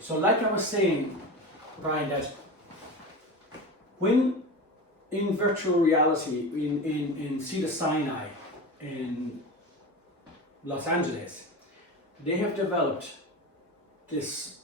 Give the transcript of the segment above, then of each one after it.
So like I was saying, Brian, that when in virtual reality, in Cedar Sinai, in Los Angeles, they have developed this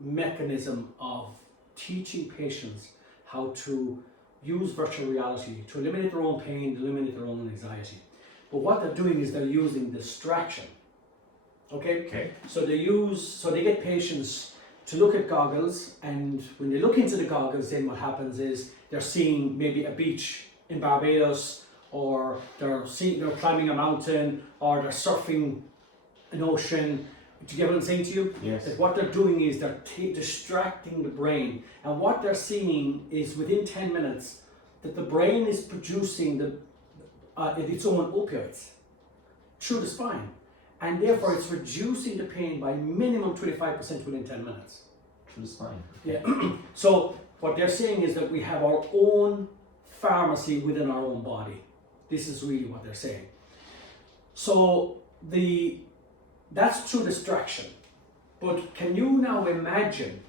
mechanism of teaching patients how to use virtual reality to eliminate their own pain, eliminate their own anxiety. But what they're doing is they're using distraction. Okay? So they get patients to look at goggles, and when they look into the goggles, then what happens is they're seeing maybe a beach in Barbados, or they're climbing a mountain, or they're surfing an ocean. Do you get what I'm saying to you? Yes. That what they're doing is they're distracting the brain, and what they're seeing is within 10 minutes that the brain is producing its own opioids through the spine, and therefore it's reducing the pain by minimum 25% within 10 minutes. Through the spine. Yeah. So what they're saying is that we have our own pharmacy within our own body. This is really what they're saying. So that's true distraction. But can you now imagine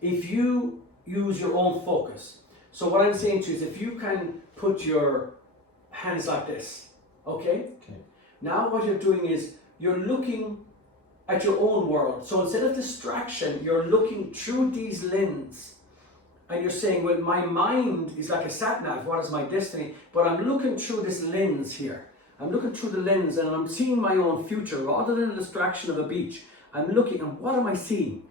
if you use your own focus? So what I'm saying to you is, if you can put your hands like this, okay? Now what you're doing is you're looking at your own world. So instead of distraction, you're looking through these lenses, and you're saying, well, my mind is like a sat-nav, what is my destiny? But I'm looking through this lens here. I'm looking through the lens, and I'm seeing my own future rather than the distraction of a beach. I'm looking, and what am I seeing?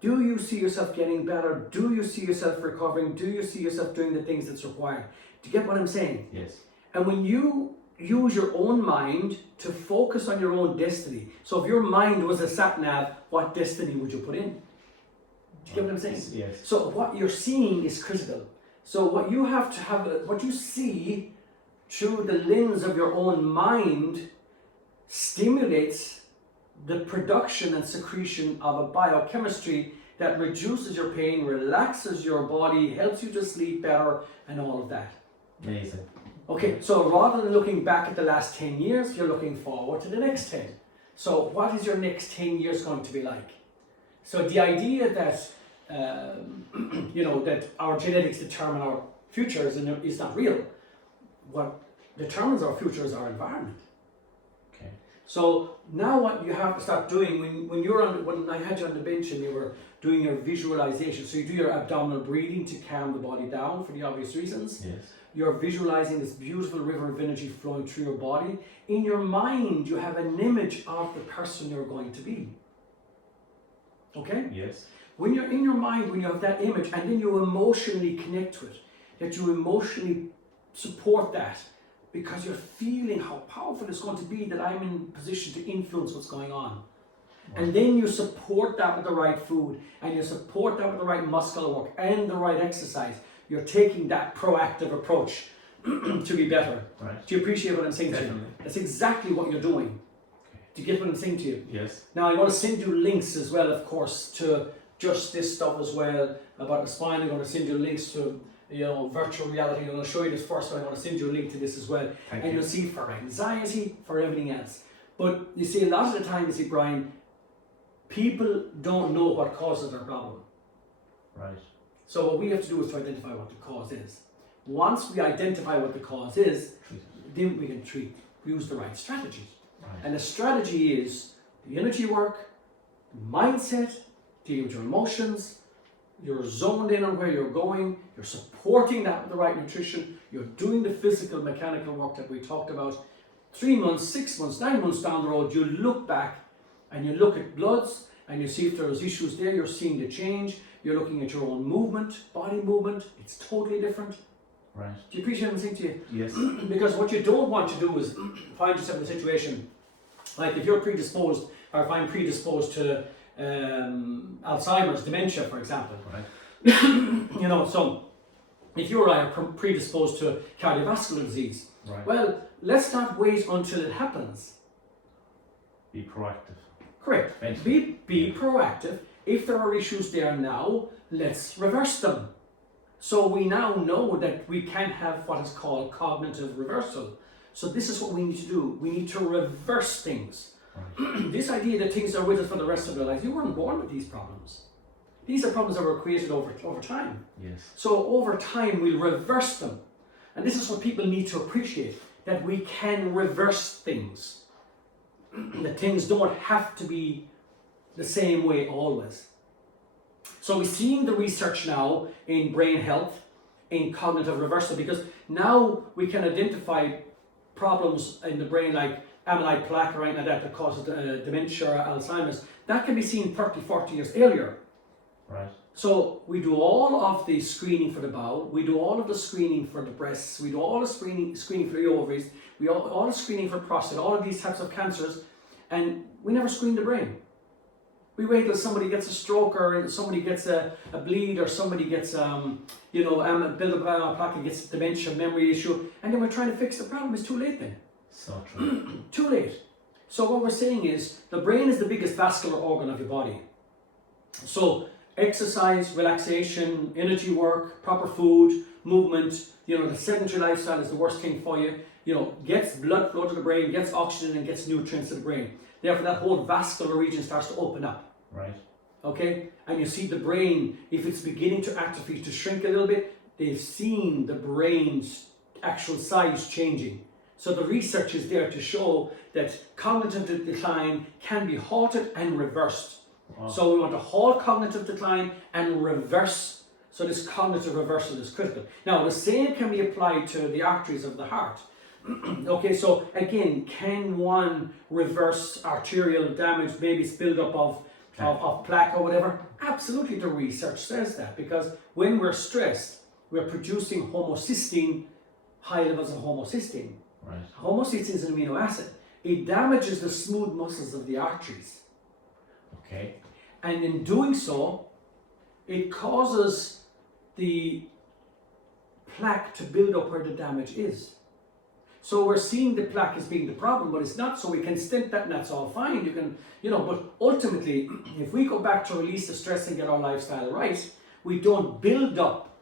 Do you see yourself getting better? Do you see yourself recovering? Do you see yourself doing the things that's required? Do you get what I'm saying? Yes. And when you use your own mind to focus on your own destiny, so if your mind was a sat-nav, what destiny would you put in? Do you get what I'm saying? Yes. So what you're seeing is critical. So what you have to have, what you see through the lens of your own mind stimulates the production and secretion of a biochemistry that reduces your pain, relaxes your body, helps you to sleep better, and all of that. Amazing. Okay, so rather than looking back at the last 10 years, you're looking forward to the next 10. So what is your next 10 years going to be like? So the idea that, that our genetics determine our futures is not real. What determines our future is our environment. Okay. So now what you have to start doing when I had you on the bench and you were doing your visualization, so you do your abdominal breathing to calm the body down for the obvious reasons. Yes. You're visualizing this beautiful river of energy flowing through your body. In your mind, you have an image of the person you're going to be. Okay? Yes. When you're in your mind, when you have that image, and then you emotionally connect to it, that you emotionally support that, because you're feeling how powerful it's going to be that I'm in position to influence what's going on. Wow. And then you support that with the right food, and you support that with the right muscular work and the right exercise. You're taking that proactive approach to be better. Right. Do you appreciate what I'm saying Definitely. to you? That's exactly what you're doing. Okay. Do you get what I'm saying to you? Yes. Now, I'm going to send you links as well, of course, to just this stuff as well about the spine. I'm going to send you links to virtual reality. I'm going to show you this first, but I'm going to send you a link to this as well. Thank and you. you'll see for anxiety, for everything else. But you see, a lot of the time, Brian, people don't know what causes their problem. Right. So what we have to do is to identify what the cause is. Once we identify what the cause is, then we can use the right strategies. Right. And the strategy is the energy work, mindset, dealing with your emotions, you're zoned in on where you're going, you're supporting that with the right nutrition, you're doing the physical, mechanical work that we talked about. 3 months, 6 months, 9 months down the road, you look back and you look at bloods and you see if there's issues there, you're seeing the change, you're looking at your own movement, body movement, it's totally different. Right. Do you appreciate what I'm saying to you? Yes. Because what you don't want to do is find yourself in a situation, like if you're predisposed, or if I'm predisposed to Alzheimer's, dementia, for example. Right. So if you or I are predisposed to cardiovascular disease, Right. well, let's not wait until it happens. Be proactive. Correct. Thank Be proactive. If there are issues there now, let's reverse them. So we now know that we can have what is called cognitive reversal. So this is what we need to do. We need to reverse things. Right. This idea that things are with us for the rest of their lives, you weren't born with these problems. These are problems that were created over time. Yes. So over time, we'll reverse them. And this is what people need to appreciate, that we can reverse things. That things don't have to be the same way always. So we're seeing the research now in brain health, in cognitive reversal, because now we can identify problems in the brain like amyloid plaque or anything like that that causes dementia or Alzheimer's. That can be seen 30, 40 years earlier. Right. So we do all of the screening for the bowel, we do all of the screening for the breasts, we do all the screening for the ovaries, we all the screening for prostate, all of these types of cancers, and we never screen the brain. We wait till somebody gets a stroke or somebody gets a bleed or somebody gets build-up amyloid plaque and gets dementia, memory issue, and then we're trying to fix the problem. It's too late then. So true. Too late. So what we're saying is the brain is the biggest vascular organ of your body. So exercise, relaxation, energy work, proper food, movement, the sedentary lifestyle is the worst thing for you. Gets blood flow to the brain, gets oxygen and gets nutrients to the brain. Therefore that whole vascular region starts to open up. Right. Okay? And you see the brain, if it's beginning to atrophy, to shrink a little bit, they've seen the brain's actual size changing. So the research is there to show that cognitive decline can be halted and reversed. Wow. So we want to halt cognitive decline and reverse. So this cognitive reversal is critical. Now the same can be applied to the arteries of the heart. Okay, so again, can one reverse arterial damage, maybe it's build-up of plaque or whatever? Absolutely, the research says that, because when we're stressed, we're producing homocysteine, high levels of homocysteine. Right. Homocysteine is an amino acid. It damages the smooth muscles of the arteries. Okay. And in doing so, it causes the plaque to build up where the damage is. So we're seeing the plaque as being the problem, but it's not. So we can stent that and that's all fine. You can, but ultimately, if we go back to release the stress and get our lifestyle right, we don't build up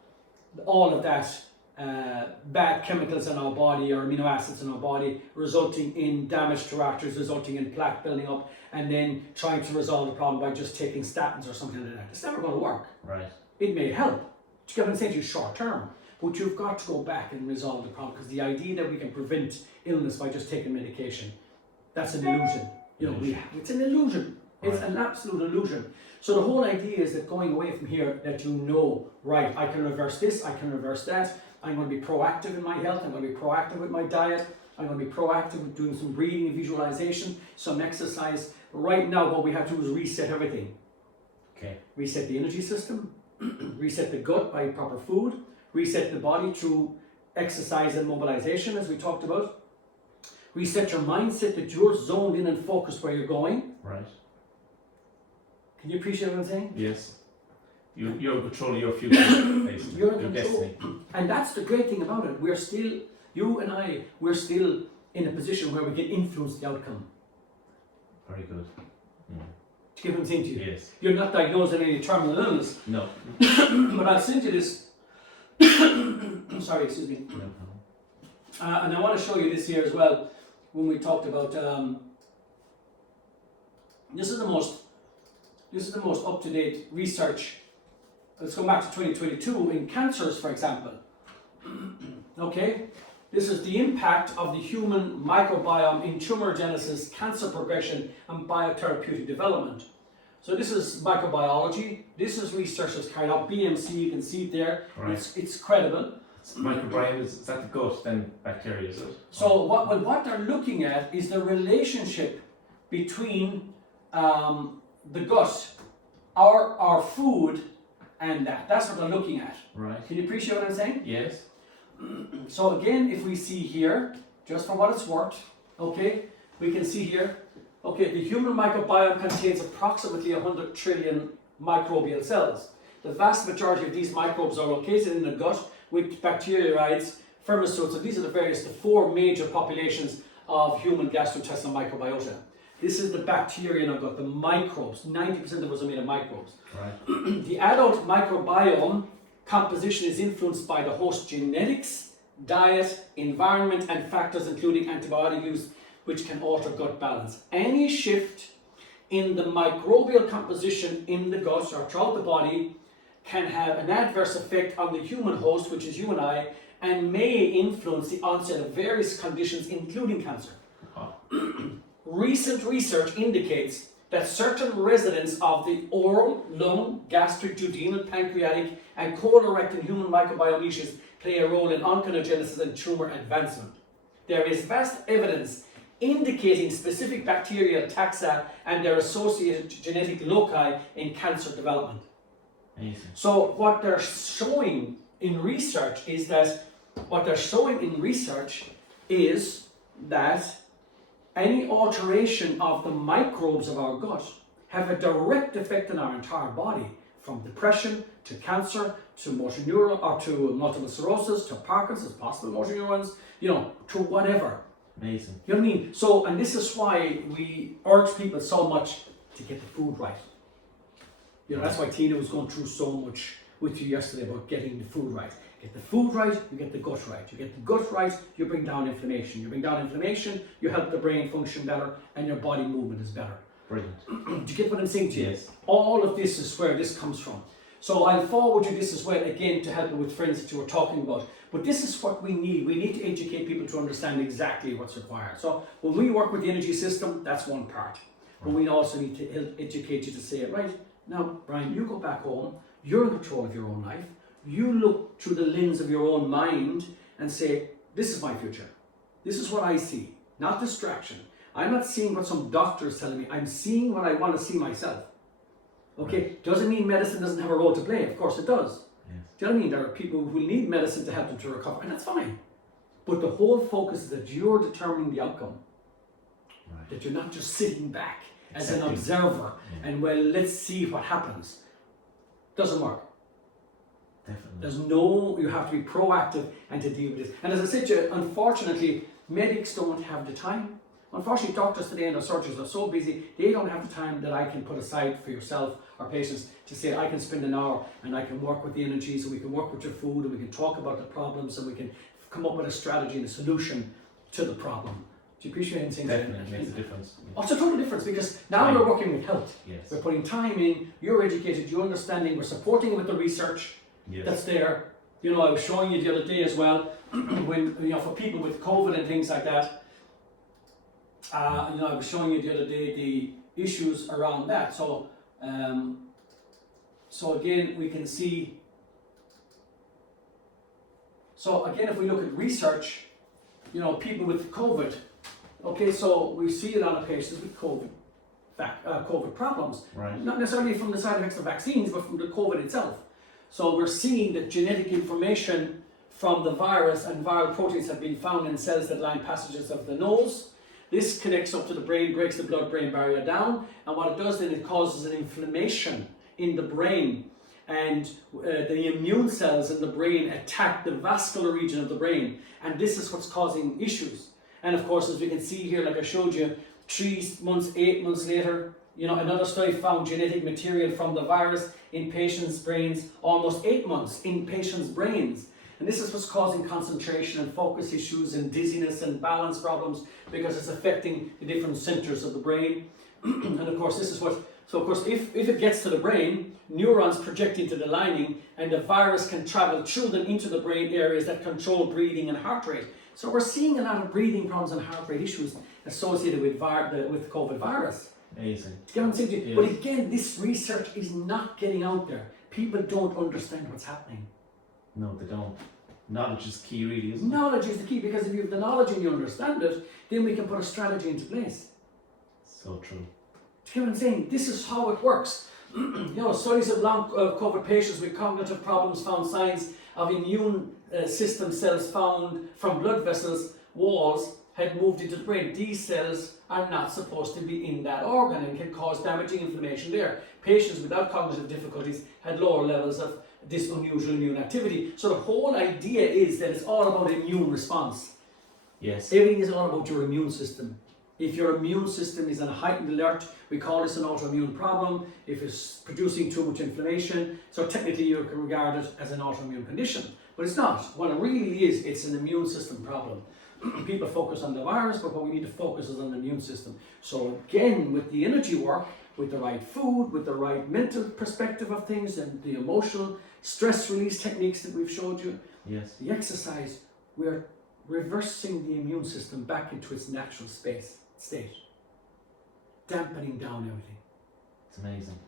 all of that bad chemicals in our body or amino acids in our body, resulting in damage to arteries, resulting in plaque building up, and then trying to resolve the problem by just taking statins or something like that. It's never going to work. Right. It may help. You get what I'm saying to you short term, but you've got to go back and resolve the problem, because the idea that we can prevent illness by just taking medication, that's an illusion. It's an illusion. It's an absolute illusion. So the whole idea is that going away from here, that right, I can reverse this, I can reverse that. I'm going to be proactive in my health. I'm going to be proactive with my diet. I'm going to be proactive with doing some breathing and visualization, some exercise. Right now, what we have to do is reset everything. Okay. Reset the energy system, reset the gut by proper food, reset the body through exercise and mobilization, as we talked about. Reset your mindset that you're zoned in and focused where you're going. Right. Can you appreciate what I'm saying? Yes. You're controlling your future, basically. You're your destiny. And that's the great thing about it. We're still in a position where we can influence the outcome. Very good. Do you get what I'm saying to you? Yes. You're not diagnosed with any terminal illness. No. But I'll send you this. Sorry, excuse me. No. And I want to show you this here as well. When we talked about this is the most up-to-date research. Let's go back to 2022 in cancers, for example. Okay, this is the impact of the human microbiome in tumor genesis, cancer progression, and biotherapeutic development. So this is microbiology. This is research that's carried out. BMC, you can see it there. Right. It's credible. Microbiome, is that the gut, then bacteria, is it? So what they're looking at is the relationship between the gut, our food, and that. That's what they're looking at. Right. Can you appreciate what I'm saying? Yes. So again, if we see here, just for what it's worth, okay, we can see here, okay, the human microbiome contains approximately 100 trillion microbial cells. The vast majority of these microbes are located in the gut, with bacteroides, firmicutes, and these are the four major populations of human gastrointestinal microbiota. This is the bacteria in our gut, the microbes. 90% of us are made of microbes. Right. The adult microbiome composition is influenced by the host genetics, diet, environment, and factors including antibiotic use, which can alter gut balance. Any shift in the microbial composition in the gut or throughout the body can have an adverse effect on the human host, which is you and I, and may influence the onset of various conditions, including cancer. Recent research indicates that certain residents of the oral, lung, gastric, duodenal, pancreatic, and colorectal human microbiome niches play a role in oncogenesis and tumor advancement. There is vast evidence indicating specific bacterial taxa and their associated genetic loci in cancer development. Amazing. So what they're showing in research is that any alteration of the microbes of our gut have a direct effect on our entire body, from depression to cancer to motor neuron or to multiple sclerosis to Parkinson's, possible motor neurons, to whatever. Amazing. You know what I mean? So, and this is why we urge people so much to get the food right. That's why Tina was going through so much with you yesterday about getting the food right. Get the food right, you get the gut right. You get the gut right, you bring down inflammation. You bring down inflammation, you help the brain function better, and your body movement is better. Brilliant. Do you get what I'm saying to you? Yes. All of this is where this comes from. So I'll forward you this as well, again, to help you with friends that you were talking about. But this is what we need. We need to educate people to understand exactly what's required. So when we work with the energy system, that's one part. But we also need to educate you to say, right, now, Brian, you go back home, you're in control of your own life. You look through the lens of your own mind and say, this is my future. This is what I see, not distraction. I'm not seeing what some doctor is telling me. I'm seeing what I want to see myself. Okay, doesn't mean medicine doesn't have a role to play. Of course it does. Yes. Do you know what I mean? There are people who need medicine to help them to recover, and that's fine. But the whole focus is that you're determining the outcome. Right. That you're not just sitting back as an Exactly. observer Yeah. and, well, let's see what happens. Doesn't work. Definitely. You have to be proactive and to deal with this. And as I said to you, unfortunately, medics don't have the time. Unfortunately, doctors today and their surgeons are so busy, they don't have the time that I can put aside for yourself or patients to say, I can spend an hour and I can work with the energies and we can work with your food and we can talk about the problems and we can come up with a strategy and a solution to the problem. Do you appreciate anything? Definitely makes a difference. Oh, it's a total difference because now Time. we're working with health. Yes. We're putting time in, you're educated, you're understanding, we're supporting it with the research. Yes. That's there. I was showing you the other day as well, when, for people with COVID and things like that, I was showing you the other day the issues around that. So, so again, we can see, so again, if we look at research, people with COVID, okay, so we see a lot of patients with COVID, COVID problems. Right. Not necessarily from the side effects of vaccines, but from the COVID itself. So we're seeing that genetic information from the virus and viral proteins have been found in cells that line passages of the nose. This connects up to the brain, breaks the blood-brain barrier down, and what it does then, it causes an inflammation in the brain, and the immune cells in the brain attack the vascular region of the brain, and this is what's causing issues. And of course, as we can see here, like I showed you, 3 months, 8 months later, another study found genetic material from the virus in patients' brains almost 8 months in patients' brains. And this is what's causing concentration and focus issues and dizziness and balance problems because it's affecting the different centers of the brain. And of course, this is what, so of course, if it gets to the brain, neurons project into the lining and the virus can travel through them into the brain areas that control breathing and heart rate. So we're seeing a lot of breathing problems and heart rate issues associated with the COVID virus. Amazing. Do you know what I'm saying? Yes. But again, this research is not getting out there. People don't understand what's happening. No, they don't. Knowledge is key, really, isn't it? Knowledge is the key, because if you have the knowledge and you understand it, then we can put a strategy into place. So true. Do you get what I'm saying? This is how it works. Studies of long COVID patients with cognitive problems found signs of immune system cells found from blood vessels walls had moved into the brain. These cells are not supposed to be in that organ and can cause damaging inflammation there. Patients without cognitive difficulties had lower levels of this unusual immune activity. So the whole idea is that it's all about immune response. Yes. Everything is all about your immune system. If your immune system is on a heightened alert, we call this an autoimmune problem. If it's producing too much inflammation, so technically you can regard it as an autoimmune condition. But it's not. What it really is, it's an immune system problem. people focus on the virus, but what we need to focus is on the immune system. So again, with the energy work, with the right food, with the right mental perspective of things, and the emotional stress release techniques that we've showed you, Yes. the exercise, we're reversing the immune system back into its natural state, dampening down everything. It's amazing.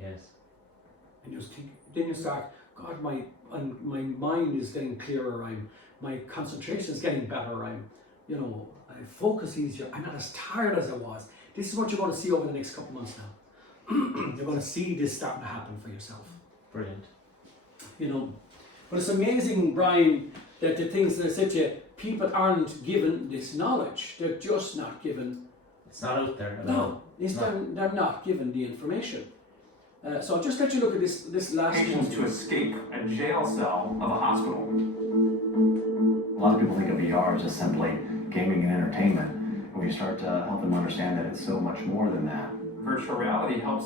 Yes. And you think, then you start, God, my mind is getting clearer. My concentration is getting better. I focus easier. I'm not as tired as I was. This is what you're going to see over the next couple of months now. You're going to see this starting to happen for yourself. Brilliant. But it's amazing, Brian, that the things that I said to you, people aren't given this knowledge. They're just not given. It's not out there at all. No, they're not given the information. So I'll just let you look at this last Patients one. to escape a jail cell of a hospital. A lot of people think of VR as just simply gaming and entertainment. When you start to help them understand that it's so much more than that. Virtual reality helps